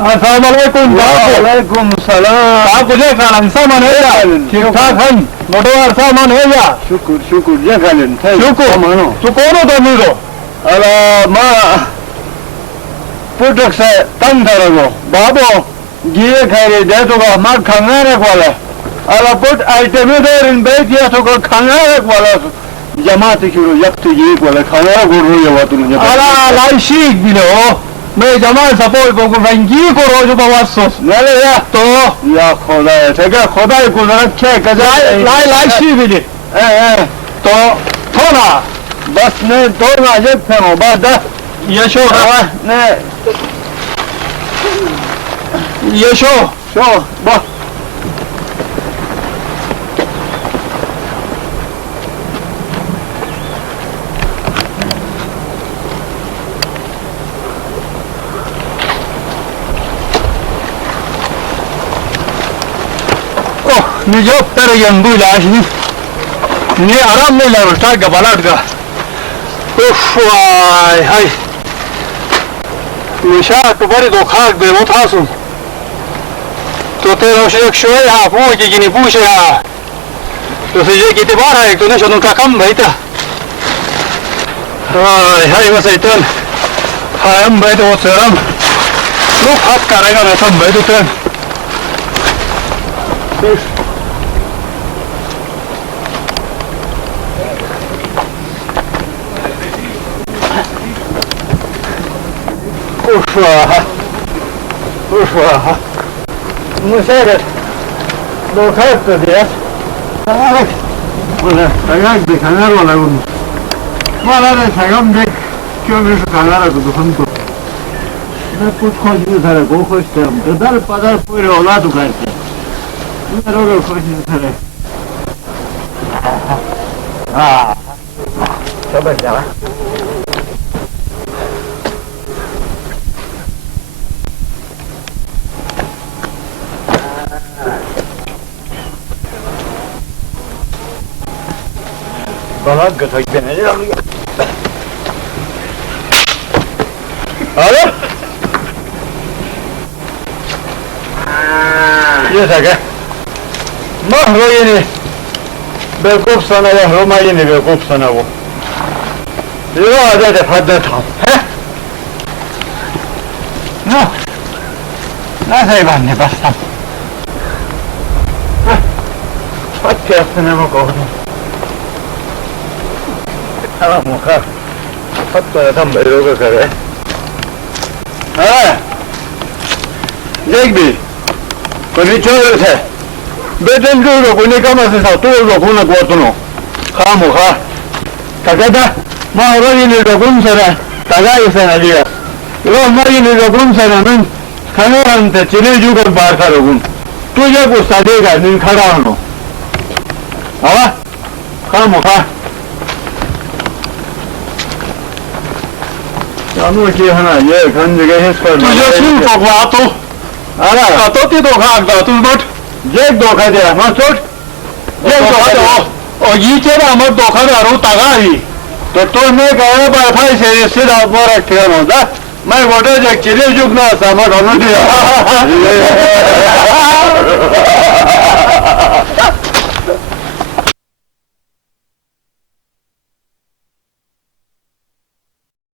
अस्सलाम वालेकुम वालेकुम सलाम। आप मुझे खाना सामान है या ठीक ठाक है मोटो सामान है या शुक्र शुक्र जे खालन शुक्र मानो तो कौन तो मिलो अला मा पुटक से तंग धरगो बाबो गिए खारे दे तो मा खंगारे वाला अला पुट आइटम देर इन बेट या तो खंगारे वाला जमात शुरू यक्त ये वाला खंगारे गुरु ये वातुन अला लाइशिक बिलो मैं जमात सपोर्ट को रंगी को रोज बवासोस नले या तो या खुदा है खुदा को रखे कजा लाइशिक बिले तो थोड़ा बस ने दोना ये फेमो बाद यशो ने यशो शो बा ni jo per yandu lashi ni aram ne la rota ga balat ga uff ay hay nisha to bari do khak be mutasun to te roshek shoy ha pu ki gini pushe ha to se je kite bar hai to ne shonu ka kam bhaita ay hay wasaitan hayam baito seram lu khat karega na sam baito ten Uffa, uffa, museet, no käyttö ties. Ole, tagag de kanaro la un. Mala de sagam de kyomi su kanara ko duhanto. Ne put khoji thare go khostam. Dadar padar pure ola tu karte. Ne rogo khoji thare. Ah. Sabar jala. Balat götür beni ne alıyor? Alo? Yeter ki. Mahro yeni. Belkop sana ya Roma yeni belkop sana bu. Yo hadi hadi tam. He? Ne? Ne sayban ne bastam? Hadi yapsana mı kovdum? Tamam mı kar? Hatta tam böyle o kadar he. Ha? Zegbi. Kuni çöğürse. Beden çöğürse kuni kaması sa tuğursa kuna kuatunu. Kamu ka. Kakada. Mahra yine de kun sana. Tagay sana diye. Yo ma yine de kun sana min. Kanaran te chile jugar bar karogun. Tuja ko sadega nin khada hono. Ava? Kamu ka. Anu ki hana ye khanjige hes par तुझे सुन पकवा तो ara तो ती तो खाक दा तू but jek dokha de ma chot ये तो और ये चेरा हमर धोखा दारू तागा ही to ne gaya ba phai se sida por akhero da mai vote je chile jugna sama dhanu dia